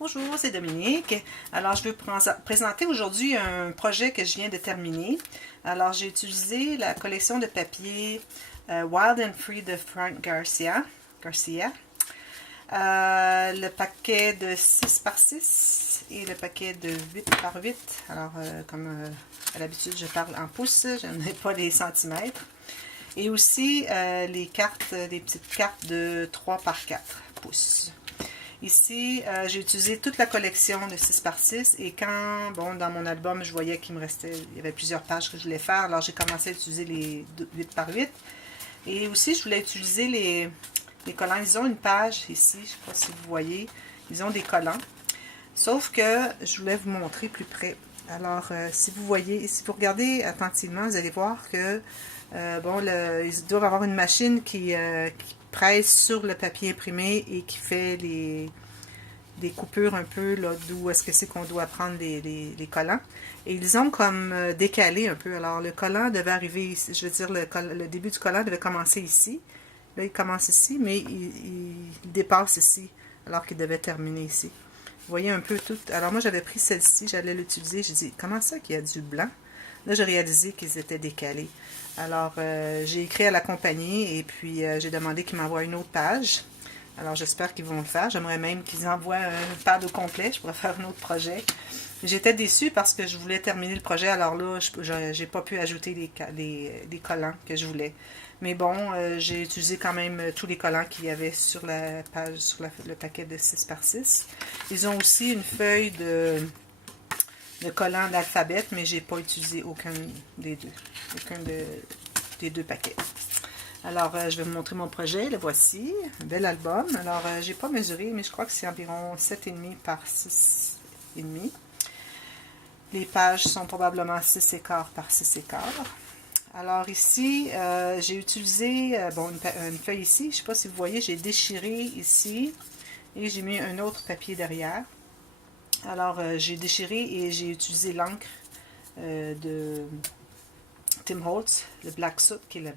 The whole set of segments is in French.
Bonjour, c'est Dominique. Alors, je vais présenter aujourd'hui un projet que je viens de terminer. Alors, j'ai utilisé la collection de papier Wild and Free de Frank Garcia. Le paquet de 6 par 6 et le paquet de 8 par 8. Alors, comme à l'habitude, je parle en pouces, je n'ai pas les centimètres. Et aussi les cartes, des petites cartes de 3 par 4 pouces. Ici, j'ai utilisé toute la collection de 6 par 6 et quand, bon, dans mon album, je voyais qu'il me restait, il y avait plusieurs pages que je voulais faire, alors j'ai commencé à utiliser les 8 par 8. Et aussi, je voulais utiliser les collants. Ils ont une page ici, je ne sais pas si vous voyez, ils ont des collants. Sauf que je voulais vous montrer plus près. Alors, si vous voyez, si vous regardez attentivement, vous allez voir que, bon, ils doivent avoir une machine qui presse sur le papier imprimé et qui fait des coupures un peu là d'où est-ce que c'est qu'on doit prendre les collants. Et ils ont comme décalé un peu. Alors le collant devait arriver ici, je veux dire le début du collant devait commencer ici. Là il commence ici, mais il dépasse ici, alors qu'il devait terminer ici. Vous voyez un peu tout. Alors moi j'avais pris celle-ci, j'allais l'utiliser. J'ai dit comment ça qu'il y a du blanc? Là j'ai réalisé qu'ils étaient décalés. Alors, j'ai écrit à la compagnie et puis j'ai demandé qu'ils m'envoient une autre page. Alors, j'espère qu'ils vont le faire. J'aimerais même qu'ils envoient un pad au complet. Je pourrais faire un autre projet. J'étais déçue parce que je voulais terminer le projet. Alors là, je n'ai pas pu ajouter les collants que je voulais. Mais bon, j'ai utilisé quand même tous les collants qu'il y avait sur la page, sur le paquet de 6 par 6. Ils ont aussi une feuille de collant d'alphabet, mais j'ai pas utilisé aucun des deux. Des deux paquets. Alors, je vais vous montrer mon projet. Le voici. Un bel album. Alors, j'ai pas mesuré, mais je crois que c'est environ 7,5 par 6,5. Les pages sont probablement 6 écarts par 6 écarts. Alors ici, j'ai utilisé bon, une feuille ici. Je ne sais pas si vous voyez, j'ai déchiré ici et j'ai mis un autre papier derrière. Alors, j'ai déchiré et j'ai utilisé l'encre de Tim Holtz, le Black Soot, qui est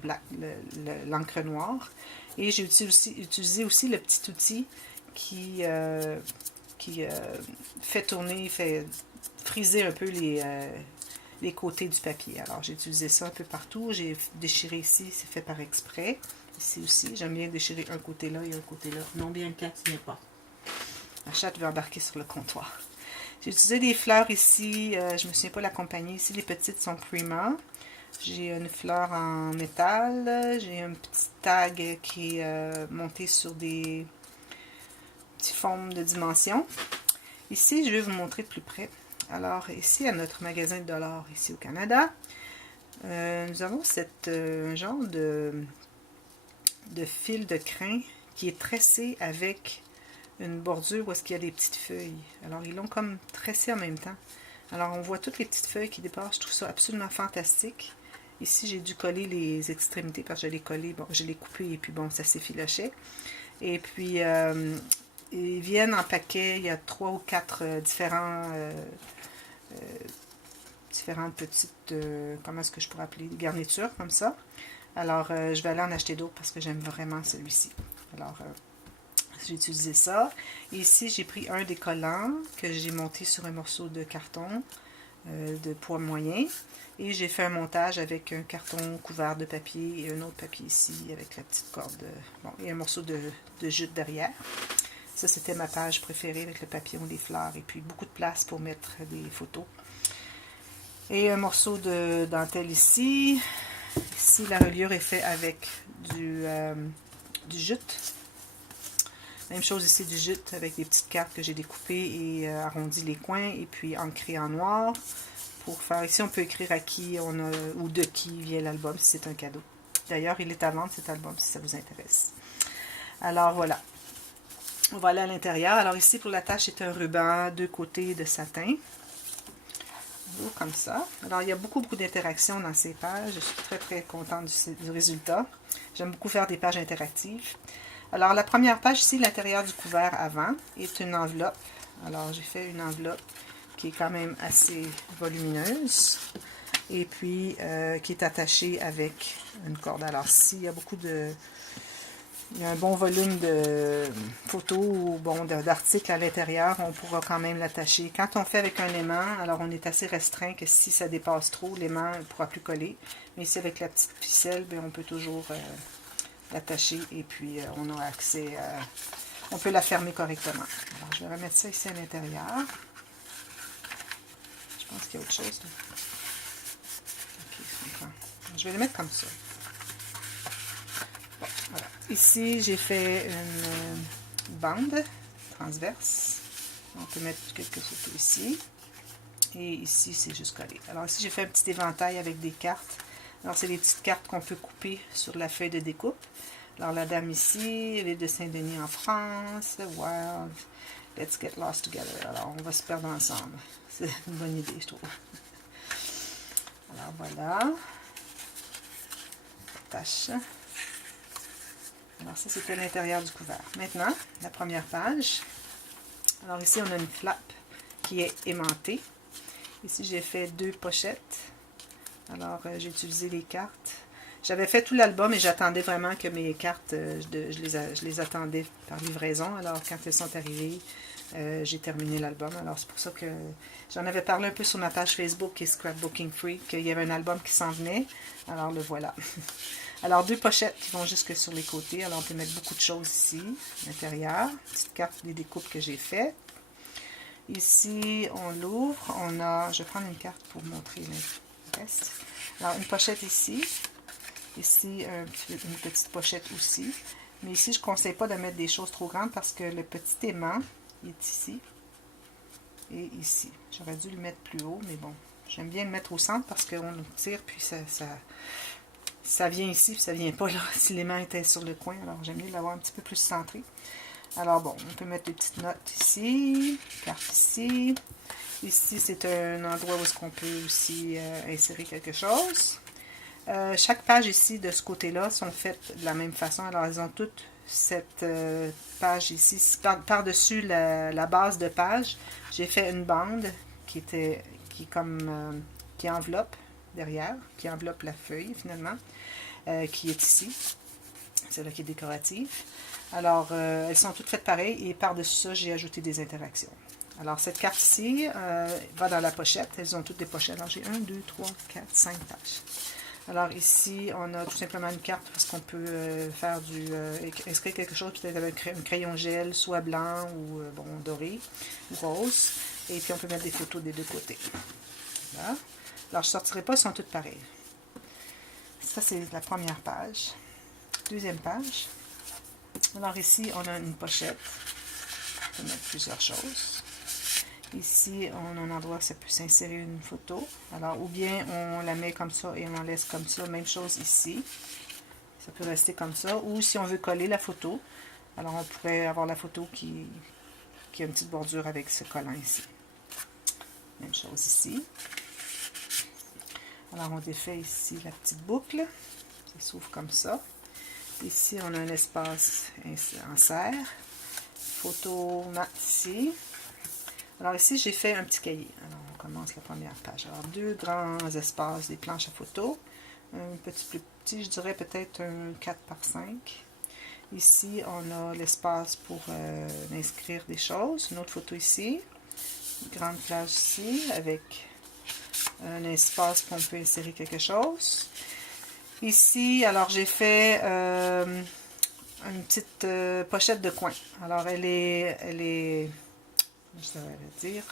l'encre noire. Et j'ai utilisé aussi le petit outil qui fait tourner, fait friser un peu les côtés du papier. Alors, j'ai utilisé ça un peu partout. J'ai déchiré ici, c'est fait par exprès. Ici aussi, j'aime bien déchirer un côté là et un côté là. Non, bien le cas, tu n'es pas. La chatte va embarquer sur le comptoir. J'ai utilisé des fleurs ici, je ne me souviens pas la compagnie. Ici, les petites sont Prima. J'ai une fleur en métal. J'ai un petit tag qui est monté sur des petits formes de dimension. Ici, je vais vous montrer de plus près. Alors, ici, à notre magasin de dollars, ici au Canada, nous avons un genre de fil de crin qui est tressé avec une bordure où est-ce qu'il y a des petites feuilles. Alors, ils l'ont comme tressé en même temps. Alors, on voit toutes les petites feuilles qui dépassent. Je trouve ça absolument fantastique. Ici, j'ai dû coller les extrémités parce que je l'ai collé. Bon, je l'ai coupé et puis bon, ça s'effilochait. Et puis, ils viennent en paquet. Il y a 3 ou 4 différentes petites, comment est-ce que je pourrais appeler, des garnitures comme ça. Alors, je vais aller en acheter d'autres parce que j'aime vraiment celui-ci. Alors, j'ai utilisé ça. Et ici, j'ai pris un des collants que j'ai monté sur un morceau de carton de poids moyen. Et j'ai fait un montage avec un carton couvert de papier et un autre papier ici avec la petite corde. Bon, et un morceau de jute derrière. Ça, c'était ma page préférée avec le papillon, les fleurs et puis beaucoup de place pour mettre des photos. Et un morceau de dentelle ici. Ici, la reliure est faite avec du jute. Même chose ici, du jute avec des petites cartes que j'ai découpées et arrondi les coins et puis ancré en noir. Pour faire ici, on peut écrire à qui on a ou de qui vient l'album si c'est un cadeau. D'ailleurs, il est à vendre cet album si ça vous intéresse. Alors voilà. Voilà à l'intérieur. Alors ici, pour la tâche, c'est un ruban 2 côtés de satin. Comme ça. Alors, il y a beaucoup d'interactions dans ces pages. Je suis très contente du résultat. J'aime beaucoup faire des pages interactives. Alors, la première page ici, l'intérieur du couvert avant, est une enveloppe. Alors, j'ai fait une enveloppe qui est quand même assez volumineuse et puis qui est attachée avec une corde. Alors, ici, il y a beaucoup de il y a un bon volume de photos ou bon, d'articles à l'intérieur, on pourra quand même l'attacher. Quand on fait avec un aimant, alors on est assez restreint que si ça dépasse trop, l'aimant ne pourra plus coller. Mais ici, avec la petite ficelle, bien, on peut toujours l'attacher et puis on a accès à... On peut la fermer correctement. Alors, je vais remettre ça ici à l'intérieur. Je pense qu'il y a autre chose. Là. Ok, je comprends. Je vais le mettre comme ça. Bon, voilà. Ici, j'ai fait une bande transverse. On peut mettre quelques photos ici. Et ici, c'est juste collé. Alors ici, j'ai fait un petit éventail avec des cartes. Alors, c'est des petites cartes qu'on peut couper sur la feuille de découpe. Alors, la dame ici, l'île de Saint-Denis en France, Wild, Let's Get Lost Together. Alors, on va se perdre ensemble. C'est une bonne idée, je trouve. Alors, voilà. Tâche. Alors, ça, c'était l'intérieur du couvert. Maintenant, la première page. Alors, ici, on a une flappe qui est aimantée. Ici, j'ai fait 2 pochettes. Alors, j'ai utilisé les cartes. J'avais fait tout l'album et j'attendais vraiment que mes cartes, je les attendais par livraison. Alors, quand elles sont arrivées, j'ai terminé l'album. Alors, c'est pour ça que j'en avais parlé un peu sur ma page Facebook qui est Scrapbooking Free, qu'il y avait un album qui s'en venait. Alors, le voilà. Alors, 2 pochettes qui vont jusque sur les côtés. Alors, on peut mettre beaucoup de choses ici, à l'intérieur. Petite carte des découpes que j'ai faites. Ici, on l'ouvre. On a, je vais prendre une carte pour montrer le reste. Alors, une pochette ici. Ici, une petite pochette aussi. Mais ici, je ne conseille pas de mettre des choses trop grandes parce que le petit aimant est ici et ici. J'aurais dû le mettre plus haut, mais bon. J'aime bien le mettre au centre parce qu'on le tire, puis ça vient ici, puis ça ne vient pas là si l'aimant était sur le coin. Alors, j'aime mieux l'avoir un petit peu plus centré. Alors, bon, on peut mettre des petites notes ici, carte ici. Ici, c'est un endroit où on peut aussi insérer quelque chose. Chaque page ici, de ce côté-là, sont faites de la même façon. Alors, elles ont toutes cette page ici. Par-dessus la base de page, j'ai fait une bande qui enveloppe derrière, qui enveloppe la feuille, finalement, qui est ici. Celle-là qui est décorative. Alors, elles sont toutes faites pareilles et par-dessus ça, j'ai ajouté des interactions. Alors, cette carte ici va dans la pochette. Elles ont toutes des pochettes. Alors, j'ai 1, 2, 3, 4, 5 pages. Alors ici, on a tout simplement une carte parce qu'on peut faire inscrire quelque chose peut-être avec un crayon gel, soit blanc ou bon doré ou rose. Et puis on peut mettre des photos des 2 côtés. Voilà. Alors je ne sortirai pas, elles sont toutes pareilles. Ça, c'est la première page. Deuxième page. Alors ici, on a une pochette. On peut mettre plusieurs choses. Ici, on a un endroit où ça peut s'insérer une photo. Alors, ou bien on la met comme ça et on en laisse comme ça. Même chose ici. Ça peut rester comme ça. Ou si on veut coller la photo, alors on pourrait avoir la photo qui a une petite bordure avec ce collant ici. Même chose ici. Alors, on défait ici la petite boucle. Ça s'ouvre comme ça. Ici, on a un espace en serre. Photo mat ici. Alors ici, j'ai fait un petit cahier. Alors, on commence la première page. Alors, 2 grands espaces, des planches à photos. Un petit plus petit, je dirais peut-être un 4 par 5. Ici, on a l'espace pour inscrire des choses. Une autre photo ici. Une grande plage ici, avec un espace où on peut insérer quelque chose. Ici, alors j'ai fait une petite pochette de coin. Alors, elle est je devrais le dire,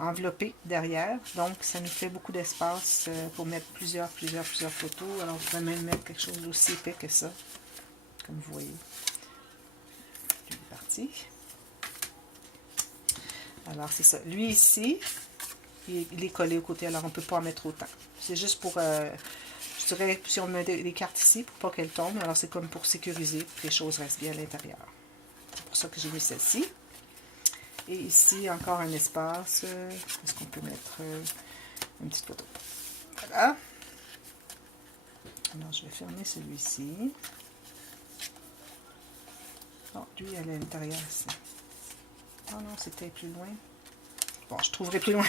enveloppé derrière. Donc, ça nous fait beaucoup d'espace pour mettre plusieurs photos. Alors, vous pouvez même mettre quelque chose d'aussi épais que ça, comme vous voyez. Il est parti. Alors, c'est ça. Lui, ici, il est collé au côté, alors on ne peut pas en mettre autant. C'est juste pour, je dirais, si on met des cartes ici, pour pas qu'elles tombent, alors c'est comme pour sécuriser, que les choses restent bien à l'intérieur. C'est pour ça que j'ai mis celle-ci. Et ici, encore un espace. Est-ce qu'on peut mettre une petite photo? Voilà. Alors, je vais fermer celui-ci. Oh, lui, elle est à l'intérieur ici. Oh non, c'était plus loin. Bon, je trouverai plus loin.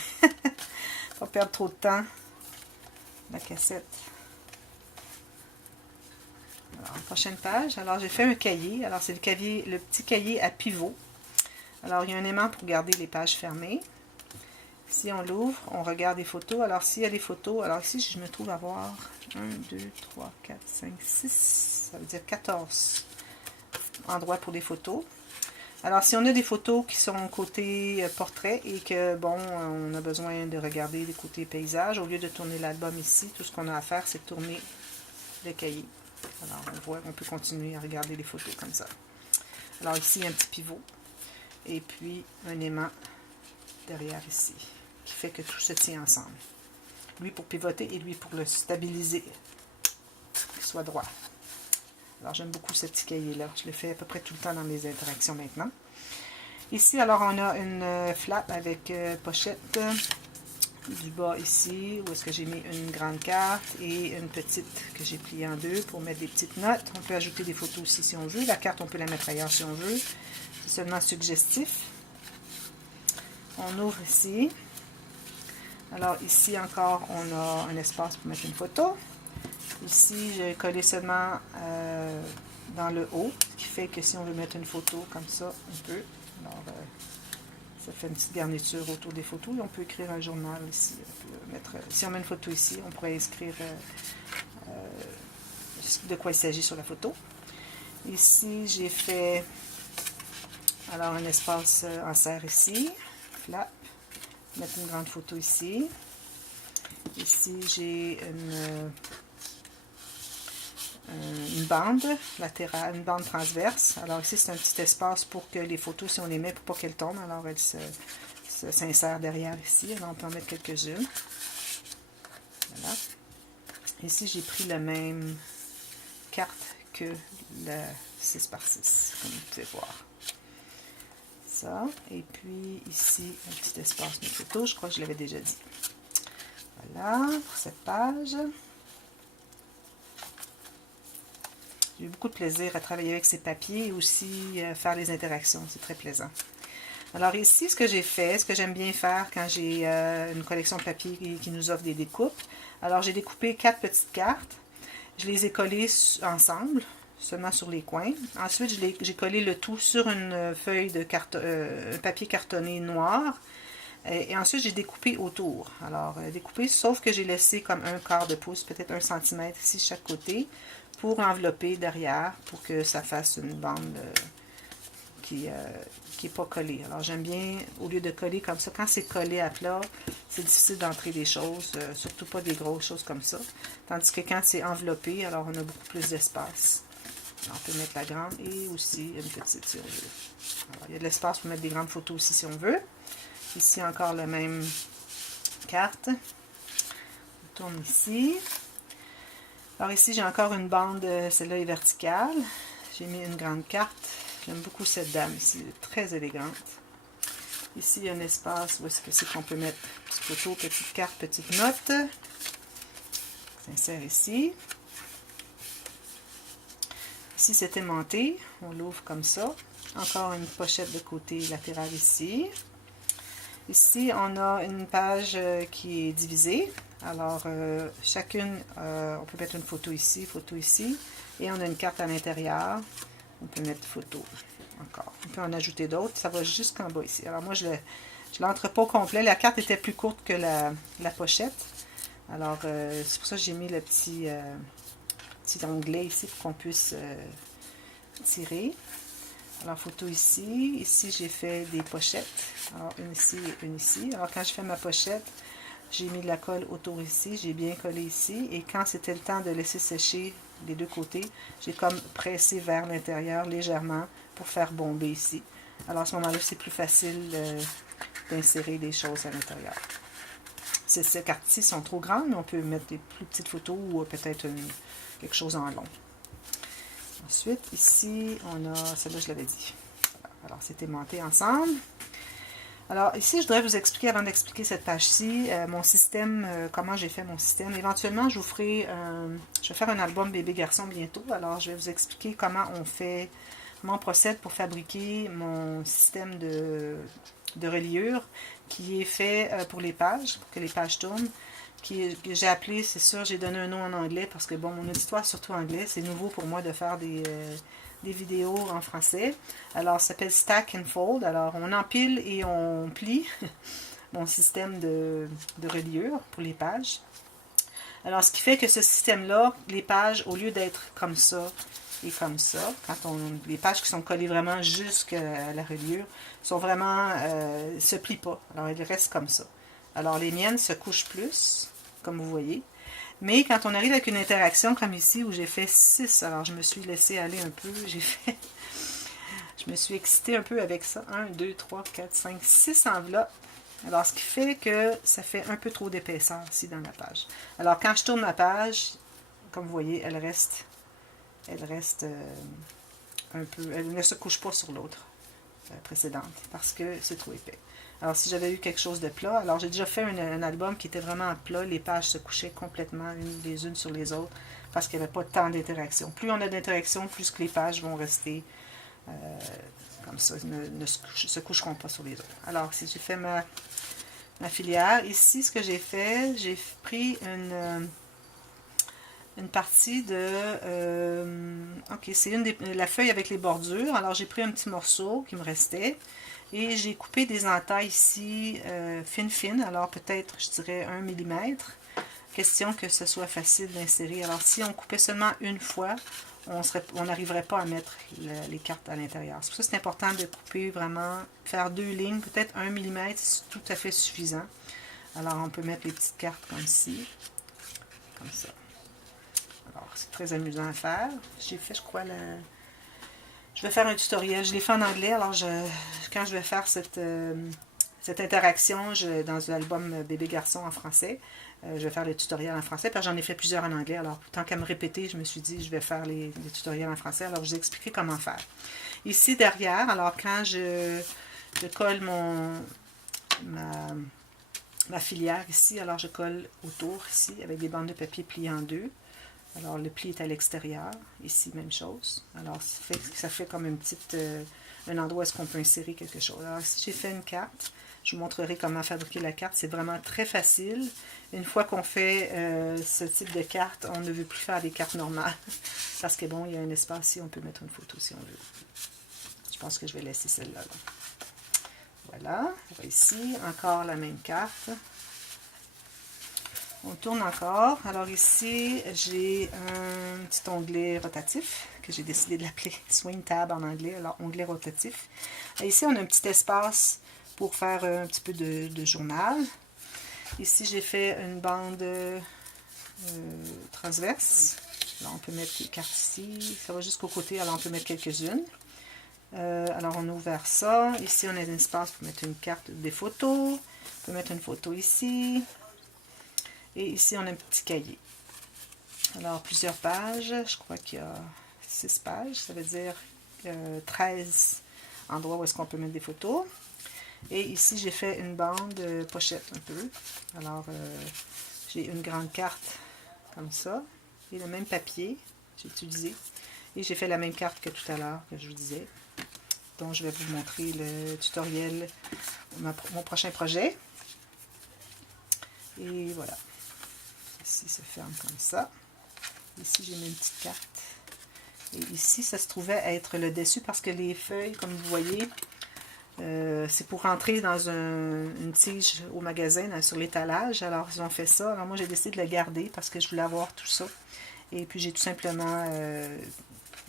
Pas perdre trop de temps. La cassette. Alors, Prochaine page. Alors, j'ai fait un cahier. Alors, c'est le petit cahier à pivot. Alors, il y a un aimant pour garder les pages fermées. Si on l'ouvre, on regarde les photos. Alors, s'il y a des photos, alors ici, je me trouve à avoir 1, 2, 3, 4, 5, 6, ça veut dire 14 endroits pour les photos. Alors, si on a des photos qui sont côté portrait et que, bon, on a besoin de regarder les côtés paysages, au lieu de tourner l'album ici, tout ce qu'on a à faire, c'est tourner le cahier. Alors, on voit qu'on peut continuer à regarder les photos comme ça. Alors, ici, il y a un petit pivot. Et puis, un aimant derrière ici, qui fait que tout se tient ensemble. Lui pour pivoter et lui pour le stabiliser, qu'il soit droit. Alors, j'aime beaucoup ce petit cahier-là. Je le fais à peu près tout le temps dans mes interactions maintenant. Ici, alors, on a une flap avec pochette du bas ici, où est-ce que j'ai mis une grande carte et une petite que j'ai pliée en deux pour mettre des petites notes. On peut ajouter des photos aussi si on veut. La carte, on peut la mettre ailleurs si on veut. C'est seulement suggestif. On ouvre ici. Alors, ici encore, on a un espace pour mettre une photo. Ici, j'ai collé seulement dans le haut, ce qui fait que si on veut mettre une photo comme ça, on peut. Alors, ça fait une petite garniture autour des photos. Et on peut écrire un journal ici. Si on met une photo ici, on pourrait inscrire de quoi il s'agit sur la photo. Ici, j'ai fait alors un espace en serre ici. Flap. Mettre une grande photo ici. Ici, j'ai une bande latérale, une bande transverse. Alors ici, c'est un petit espace pour que les photos, si on les met, pour pas qu'elles tombent, alors elles s'insèrent derrière ici. Alors on peut en mettre quelques-unes. Voilà. Ici, j'ai pris la même carte que la 6 par 6, comme vous pouvez voir. Ça. Et puis ici, un petit espace de photo. Je crois que je l'avais déjà dit. Voilà, pour cette page. J'ai eu beaucoup de plaisir à travailler avec ces papiers et aussi faire les interactions. C'est très plaisant. Alors ici, ce que j'ai fait, ce que j'aime bien faire quand j'ai une collection de papier qui nous offre des découpes. Alors j'ai découpé 4 petites cartes. Je les ai collées ensemble, seulement sur les coins. Ensuite, j'ai collé le tout sur une feuille de papier cartonné noir. Et ensuite, j'ai découpé autour. Alors, découpé, sauf que j'ai laissé comme un quart de pouce, peut-être 1 centimètre ici de chaque côté, pour envelopper derrière, pour que ça fasse une bande qui n'est pas collée. Alors, j'aime bien, au lieu de coller comme ça, quand c'est collé à plat, c'est difficile d'entrer des choses, surtout pas des grosses choses comme ça. Tandis que quand c'est enveloppé, alors on a beaucoup plus d'espace. On peut mettre la grande et aussi une petite si on veut. Alors, il y a de l'espace pour mettre des grandes photos aussi si on veut. Ici, encore la même carte. On tourne ici. Alors ici, j'ai encore une bande, celle-là est verticale. J'ai mis une grande carte. J'aime beaucoup cette dame ici, elle est très élégante. Ici, il y a un espace où est-ce que c'est qu'on peut mettre petite photo, petite carte, petite note. Ça s'insère ici. Ici, c'est aimanté. On l'ouvre comme ça. Encore une pochette de côté latéral ici. Ici, on a une page qui est divisée. Alors, chacune, on peut mettre une photo ici, et on a une carte à l'intérieur. On peut mettre photo encore. On peut en ajouter d'autres. Ça va jusqu'en bas ici. Alors, moi, je ne l'entre pas au complet. La carte était plus courte que la pochette. Alors, c'est pour ça que j'ai mis le petit onglet ici pour qu'on puisse tirer. Alors, photo ici. Ici, j'ai fait des pochettes. Alors, une ici et une ici. Alors, quand je fais ma pochette, j'ai mis de la colle autour ici. J'ai bien collé ici. Et quand c'était le temps de laisser sécher les deux côtés, j'ai comme pressé vers l'intérieur légèrement pour faire bomber ici. Alors, à ce moment-là, c'est plus facile d'insérer des choses à l'intérieur. Ces cartes-ci sont trop grandes, mais on peut mettre des plus petites photos ou peut-être quelque chose en long. Ensuite, ici, on a, celle-là, je l'avais dit. Alors, c'est aimanté ensemble. Alors, ici, je voudrais vous expliquer, avant d'expliquer cette page-ci, mon système, comment j'ai fait mon système. Éventuellement, je vais faire un album bébé-garçon bientôt. Alors, je vais vous expliquer comment on procède pour fabriquer mon système de reliure qui est fait pour les pages, pour que les pages tournent. que j'ai appelé, c'est sûr, j'ai donné un nom en anglais parce que, bon, mon auditoire est surtout anglais. C'est nouveau pour moi de faire des vidéos en français. Alors, ça s'appelle Stack and Fold. Alors, on empile et on plie mon système de reliure pour les pages. Alors, ce qui fait que ce système-là, les pages, au lieu d'être comme ça et comme ça, les pages qui sont collées vraiment jusqu'à la reliure, sont vraiment, se plient pas. Alors, elles restent comme ça. Alors, les miennes se couchent plus, comme vous voyez. Mais quand on arrive avec une interaction comme ici, où j'ai fait 6, alors je me suis laissé aller un peu, je me suis excitée un peu avec ça. 1, 2, 3, 4, 5, 6 enveloppes. Alors, ce qui fait que ça fait un peu trop d'épaisseur ici dans la page. Alors, quand je tourne ma page, comme vous voyez, elle reste un peu, elle ne se couche pas sur l'autre précédente parce que c'est trop épais. Alors, si j'avais eu quelque chose de plat, alors j'ai déjà fait un album qui était vraiment en plat, les pages se couchaient complètement les unes sur les autres parce qu'il n'y avait pas tant d'interaction. Plus on a d'interaction, plus que les pages vont rester comme ça, ne se coucheront pas sur les autres. Alors, si j'ai fait ma filière, ici, ce que j'ai fait, j'ai pris une partie de... ok, c'est la feuille avec les bordures. Alors, j'ai pris un petit morceau qui me restait. Et j'ai coupé des entailles ici fines. Alors, peut-être, je dirais 1 mm. Question que ce soit facile d'insérer. Alors, si on coupait seulement une fois, on n'arriverait pas à mettre les cartes à l'intérieur. C'est pour ça que c'est important de couper vraiment, faire 2 lignes, peut-être 1 mm, c'est tout à fait suffisant. Alors, on peut mettre les petites cartes comme ci, comme ça. Alors, c'est très amusant à faire. J'ai fait, je crois, je vais faire un tutoriel. Je l'ai fait en anglais, alors quand je vais faire cette interaction dans l'album Bébé Garçon en français, je vais faire les tutoriels en français, parce que j'en ai fait plusieurs en anglais. Alors, tant qu'à me répéter, je me suis dit, je vais faire les tutoriels en français. Alors, je vous ai expliqué comment faire. Ici, derrière, alors quand je colle ma filière ici, alors je colle autour ici, avec des bandes de papier pliées en deux. Alors, le pli est à l'extérieur. Ici, même chose. Alors, ça fait comme un endroit où est-ce qu'on peut insérer quelque chose. Alors, ici, j'ai fait une carte. Je vous montrerai comment fabriquer la carte. C'est vraiment très facile. Une fois qu'on fait ce type de carte, on ne veut plus faire des cartes normales. Parce que bon, il y a un espace ici, on peut mettre une photo si on veut. Je pense que je vais laisser celle-là. Voilà. Ici, encore la même carte. On tourne encore. Alors ici, j'ai un petit onglet rotatif que j'ai décidé de l'appeler Swing Tab en anglais, alors onglet rotatif. Et ici, on a un petit espace pour faire un petit peu de journal. Ici, j'ai fait une bande transverse. Alors, on peut mettre les cartes ici. Ça va jusqu'au côté, alors on peut mettre quelques-unes. Alors, on a ouvert ça. Ici, on a un espace pour mettre une carte des photos. On peut mettre une photo ici. Et ici, on a un petit cahier. Alors, plusieurs pages. Je crois qu'il y a 6 pages. Ça veut dire 13 endroits où est-ce qu'on peut mettre des photos. Et ici, j'ai fait une bande pochette un peu. Alors, j'ai une grande carte comme ça. Et le même papier, j'ai utilisé. Et j'ai fait la même carte que tout à l'heure, que je vous disais. Donc, je vais vous montrer le tutoriel, mon prochain projet. Et voilà. Ici, ça ferme comme ça. Ici, j'ai mis une petite carte. Et ici, ça se trouvait être le dessus parce que les feuilles, comme vous voyez, c'est pour rentrer dans une tige au magasin, sur l'étalage. Alors, ils ont fait ça. Alors, moi, j'ai décidé de le garder parce que je voulais avoir tout ça. Et puis, j'ai tout simplement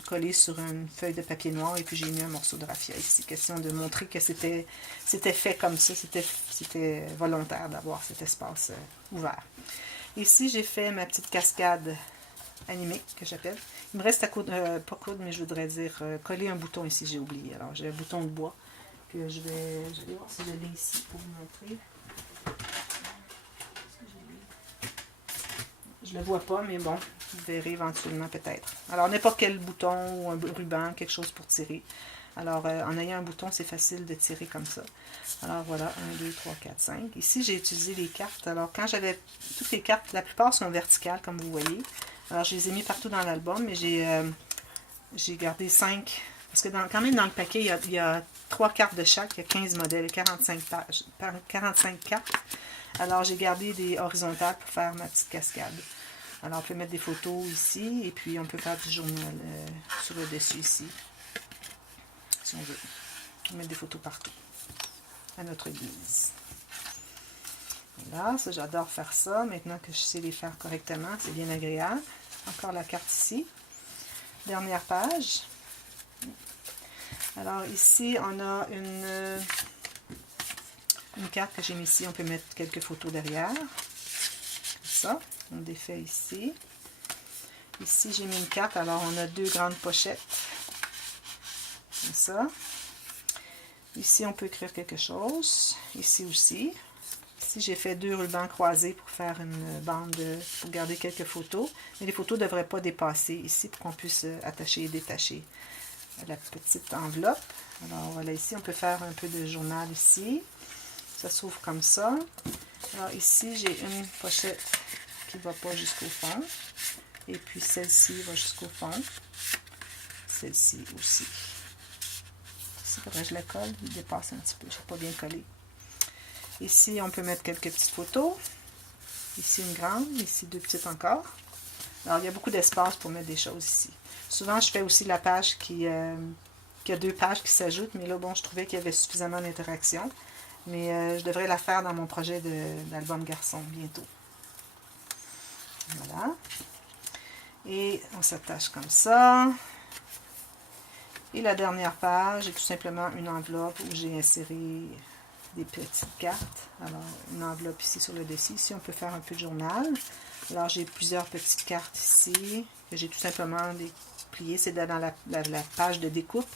collé sur une feuille de papier noir et puis j'ai mis un morceau de raffia ici. Question de montrer que c'était fait comme ça. C'était volontaire d'avoir cet espace ouvert. Ici, j'ai fait ma petite cascade animée, que j'appelle. Il me reste à coudre, pas coudre, mais je voudrais dire coller un bouton ici, j'ai oublié. Alors, j'ai un bouton de bois que je vais voir si je l'ai ici pour vous montrer. Je ne le vois pas, mais bon, vous verrez éventuellement peut-être. Alors, n'importe quel bouton ou un ruban, quelque chose pour tirer. Alors, en ayant un bouton, c'est facile de tirer comme ça. Alors, voilà, 1, 2, 3, 4, 5. Ici, j'ai utilisé les cartes. Alors, quand j'avais toutes les cartes, la plupart sont verticales, comme vous voyez. Alors, je les ai mis partout dans l'album, mais j'ai gardé 5 Parce que quand même dans le paquet, il y a 3 cartes de chaque, il y a 15 modèles, 45 pages, 45 cartes. Alors j'ai gardé des horizontales pour faire ma petite cascade. Alors on peut mettre des photos ici, et puis on peut faire du journal sur le dessus ici, si on veut. On peut mettre des photos partout, à notre guise. Voilà, ça j'adore faire ça, maintenant que je sais les faire correctement, c'est bien agréable. Encore la carte ici. Dernière page. Alors ici, on a une carte que j'ai mis ici. On peut mettre quelques photos derrière. Comme ça. On défait ici. Ici, j'ai mis une carte. Alors, on a 2 grandes pochettes. Comme ça. Ici, on peut écrire quelque chose. Ici aussi. Ici, j'ai fait 2 rubans croisés pour faire une bande, pour garder quelques photos. Mais les photos ne devraient pas dépasser ici pour qu'on puisse attacher et détacher la petite enveloppe. Alors voilà, ici on peut faire un peu de journal ici. Ça s'ouvre comme ça. Alors ici j'ai une pochette qui ne va pas jusqu'au fond. Et puis celle-ci va jusqu'au fond. Celle-ci aussi. Ici, il faudrait que je la colle. Il dépasse un petit peu. Je n'ai pas bien collé. Ici on peut mettre quelques petites photos. Ici une grande. Ici 2 petites encore. Alors il y a beaucoup d'espace pour mettre des choses ici. Souvent, je fais aussi la page qui a 2 pages qui s'ajoutent, mais là, bon, je trouvais qu'il y avait suffisamment d'interaction. Mais je devrais la faire dans mon projet d'album garçon bientôt. Voilà. Et on s'attache comme ça. Et la dernière page est tout simplement une enveloppe où j'ai inséré des petites cartes. Alors, une enveloppe ici sur le dessus. Ici, on peut faire un peu de journal. Alors, j'ai plusieurs petites cartes ici que j'ai tout simplement dépliées. C'est dans la page de découpe.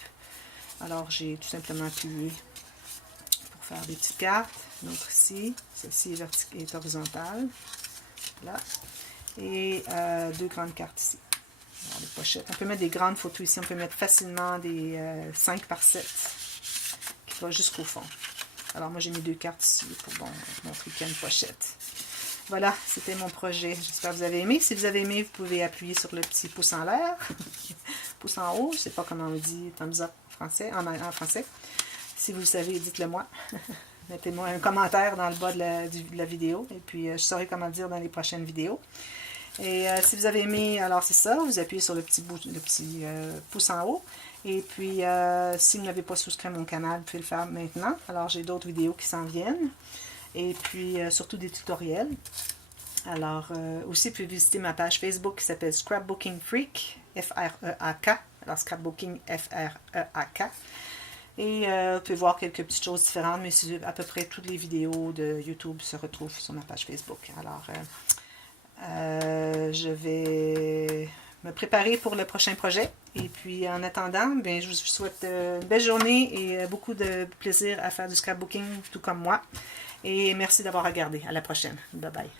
Alors, j'ai tout simplement plié pour faire des petites cartes. Une autre ici. Celle-ci est horizontale. Là. Et 2 grandes cartes ici. Alors, les pochettes. On peut mettre des grandes photos ici. On peut mettre facilement des 5 par 7 qui vont jusqu'au fond. Alors, moi, j'ai mis 2 cartes ici pour montrer qu'il y a une pochette. Voilà, c'était mon projet. J'espère que vous avez aimé. Si vous avez aimé, vous pouvez appuyer sur le petit pouce en l'air. Pouce en haut, je ne sais pas comment on dit thumbs up en français. Si vous le savez, dites-le moi. Mettez-moi un commentaire dans le bas de la vidéo. Et puis, je saurai comment le dire dans les prochaines vidéos. Et si vous avez aimé, alors c'est ça. Vous appuyez sur le petit pouce en haut. Et puis, si vous n'avez pas souscrit à mon canal, vous pouvez le faire maintenant. Alors, j'ai d'autres vidéos qui s'en viennent. Et puis, surtout des tutoriels. Alors, aussi, vous pouvez visiter ma page Facebook qui s'appelle Scrapbooking Freak, F-R-E-A-K. Alors, Scrapbooking, F-R-E-A-K. Et vous pouvez voir quelques petites choses différentes, mais à peu près toutes les vidéos de YouTube se retrouvent sur ma page Facebook. Alors, je vais me préparer pour le prochain projet. Et puis, en attendant, bien, je vous souhaite une belle journée et beaucoup de plaisir à faire du scrapbooking, tout comme moi. Et merci d'avoir regardé. À la prochaine. Bye bye.